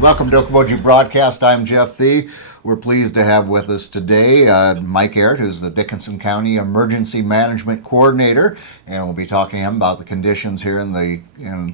Welcome to Okoboji Broadcast. I'm Jeff Thie. We're pleased to have with us today Mike Ehret, who's the Dickinson County Emergency Management Coordinator, and we'll be talking to him about the conditions here in the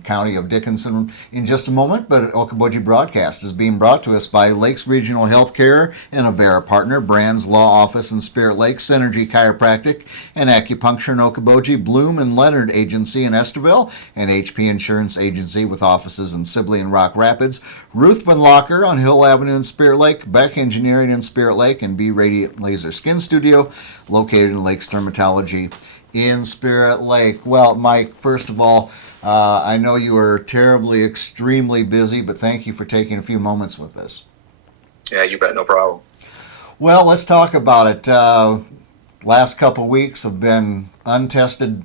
county of Dickinson in just a moment. But Okoboji Broadcast is being brought to us by Lakes Regional Healthcare and Avera partner, Brand's Law Office in Spirit Lake, Synergy Chiropractic and Acupuncture in Okoboji, Bloom and Leonard Agency in Esterville, and HP Insurance Agency with offices in Sibley and Rock Rapids, Ruth Van Locker on Hill Avenue in Spirit Lake, Beck Engineering in Spirit Lake, and B Radiant Laser Skin Studio located in Lakes Dermatology in Spirit Lake. Well, Mike, first of all, I know you are terribly, extremely busy, but thank you for taking a few moments with us. Yeah, you bet, no problem. Well, let's talk about it. Last couple weeks have been untested,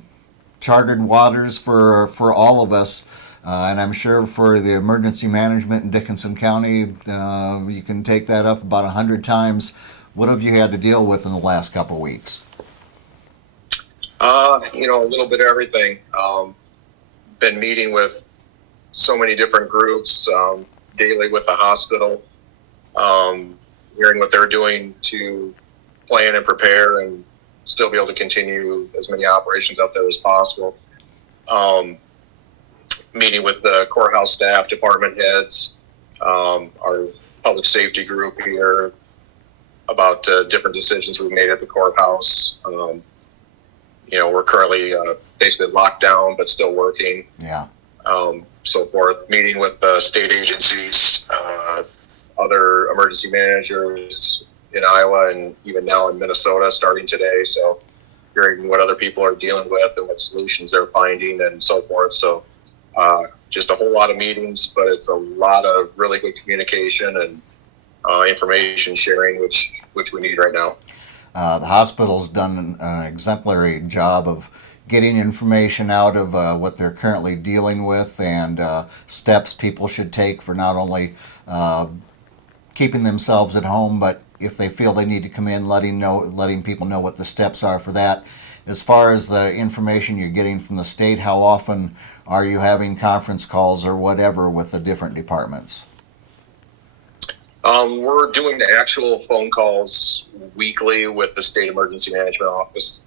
charted waters for all of us. And I'm sure for the emergency management in Dickinson County, you can take that up about 100 times. What have you had to deal with in the last couple of weeks? A little bit of everything. Been meeting with so many different groups daily with the hospital, hearing what they're doing to plan and prepare and still be able to continue as many operations out there as possible. Meeting with the courthouse staff, department heads, our public safety group here about different decisions we've made at the courthouse. We're currently basically locked down, but still working. Yeah. So forth. Meeting with state agencies, other emergency managers in Iowa and even now in Minnesota starting today. So hearing what other people are dealing with and what solutions they're finding and so forth. So just a whole lot of meetings, but it's a lot of really good communication and information sharing, which we need right now. The hospital's done an exemplary job of getting information out of what they're currently dealing with and steps people should take for not only keeping themselves at home, but if they feel they need to come in, letting people know what the steps are for that. As far as the information you're getting from the state, how often are you having conference calls or whatever with the different departments? We're doing the actual phone calls weekly with the state emergency management office.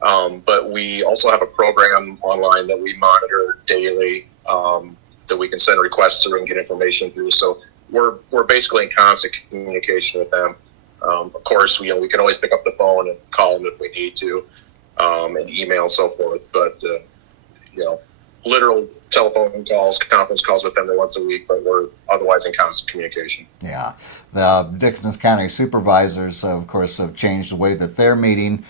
But we also have a program online that we monitor daily that we can send requests through and get information through. So we're basically in constant communication with them. Of course, we can always pick up the phone and call them if we need to, and email and so forth. But literal telephone calls, conference calls with them once a week, but we're otherwise in constant communication. Yeah. The Dickinson County supervisors, of course, have changed the way that they're meeting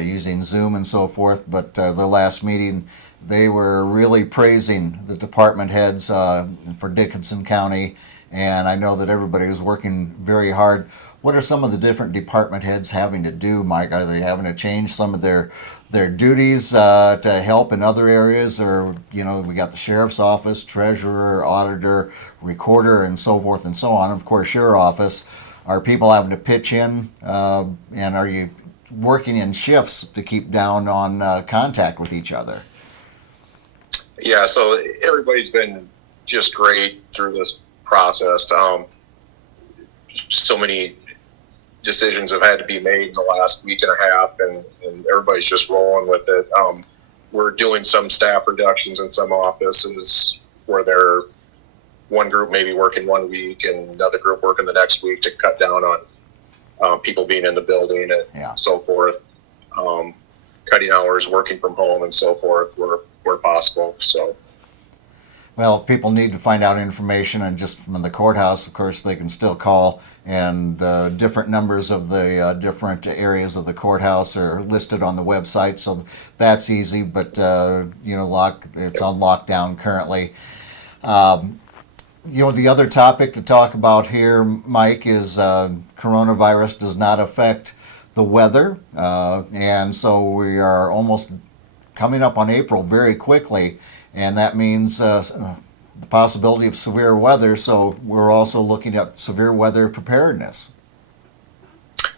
using Zoom and so forth, but their last meeting, they were really praising the department heads for Dickinson County, and I know that everybody was working very hard. What are some of the different department heads having to do, Mike? Are they having to change some of their duties to help in other areas? Or, we got the sheriff's office, treasurer, auditor, recorder, and so forth and so on. Of course, your office. Are people having to pitch in? And are you working in shifts to keep down on contact with each other? Yeah, so everybody's been just great through this process. So many decisions have had to be made in the last week and a half, and everybody's just rolling with it. We're doing some staff reductions in some offices where one group maybe working 1 week and another group working the next week to cut down on people being in the building and so forth. Cutting hours, working from home and so forth where possible. So. Well, if people need to find out information, and just from the courthouse, of course, they can still call, and the different numbers of the different areas of the courthouse are listed on the website, so that's easy, but, it's on lockdown currently. The other topic to talk about here, Mike, is coronavirus does not affect the weather, and so we are almost coming up on April very quickly. And that means the possibility of severe weather, so we're also looking at severe weather preparedness.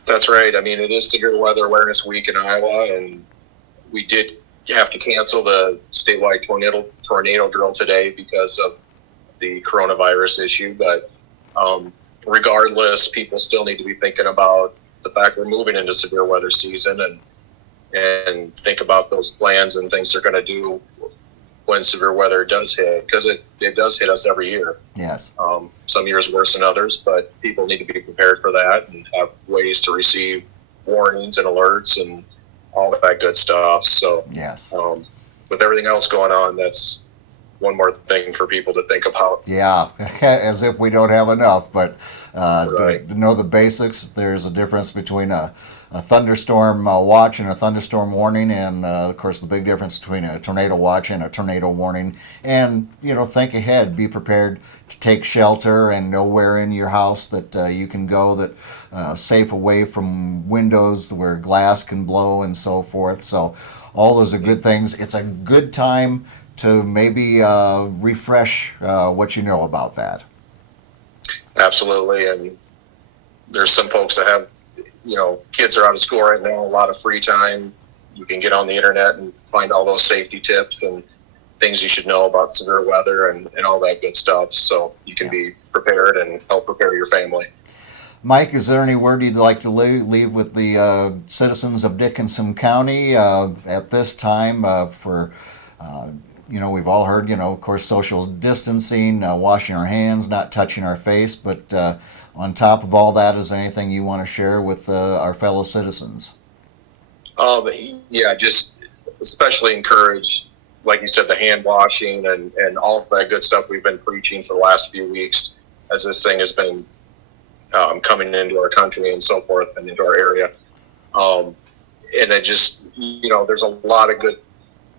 That's right. I mean, it is Severe Weather Awareness Week in Iowa, and we did have to cancel the statewide tornado drill today because of the coronavirus issue. But regardless, people still need to be thinking about the fact we're moving into severe weather season, and think about those plans and things they're going to do when severe weather does hit, because it does hit us every year. Yes. Some years worse than others, but people need to be prepared for that and have ways to receive warnings and alerts and all that good stuff. So yes. With everything else going on, that's one more thing for people to think about. Yeah, as if we don't have enough, but Right. to know the basics, there's a difference between a thunderstorm watch and a thunderstorm warning, and of course the big difference between a tornado watch and a tornado warning. And think ahead, be prepared to take shelter, and know where in your house that you can go, that safe away from windows where glass can blow and so forth. So all those are good things. It's a good time to maybe refresh what you know about that. Absolutely. And there's some folks that have, kids are out of school right now, a lot of free time. You can get on the internet and find all those safety tips and things you should know about severe weather and all that good stuff. So you can be prepared and help prepare your family. Mike, is there any word you'd like to leave with the citizens of Dickinson County at this time for we've all heard, of course, social distancing, washing our hands, not touching our face. But on top of all that, is there anything you want to share with our fellow citizens? Yeah, just especially encourage, like you said, the hand washing and all of that good stuff we've been preaching for the last few weeks as this thing has been coming into our country and so forth and into our area. And it just, there's a lot of good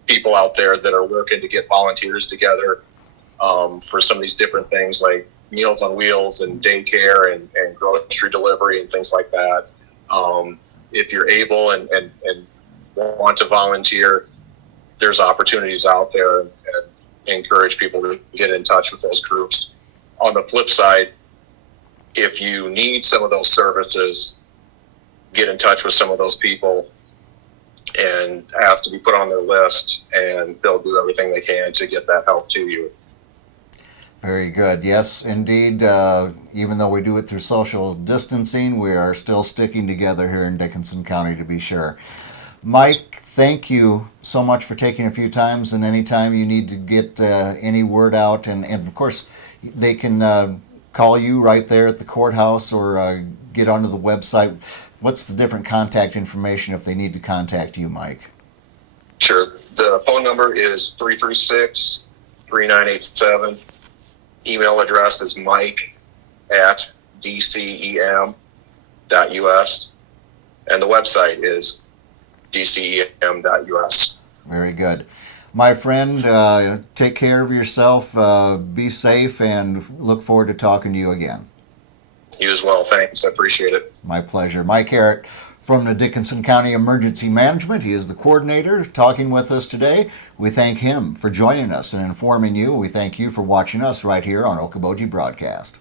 people out there that are working to get volunteers together for some of these different things like Meals on Wheels and daycare and grocery delivery and things like that. If you're able and want to volunteer, there's opportunities out there, and encourage people to get in touch with those groups. On the flip side, if you need some of those services, get in touch with some of those people and ask to be put on their list, and they'll do everything they can to get that help to you. Very good. Yes, indeed. Even though we do it through social distancing, we are still sticking together here in Dickinson County, to be sure. Mike, thank you so much for taking a few times, and anytime you need to get any word out, and of course they can call you right there at the courthouse or get onto the website. What's the different contact information if they need to contact you, Mike? Sure. The phone number is 336-3987. Email address is mike@dcem.us. And the website is dcem.us. Very good. My friend, take care of yourself, be safe, and look forward to talking to you again. You as well. Thanks. I appreciate it. My pleasure. Mike Ehret from the Dickinson County Emergency Management. He is the coordinator talking with us today. We thank him for joining us and informing you. We thank you for watching us right here on Okoboji Broadcast.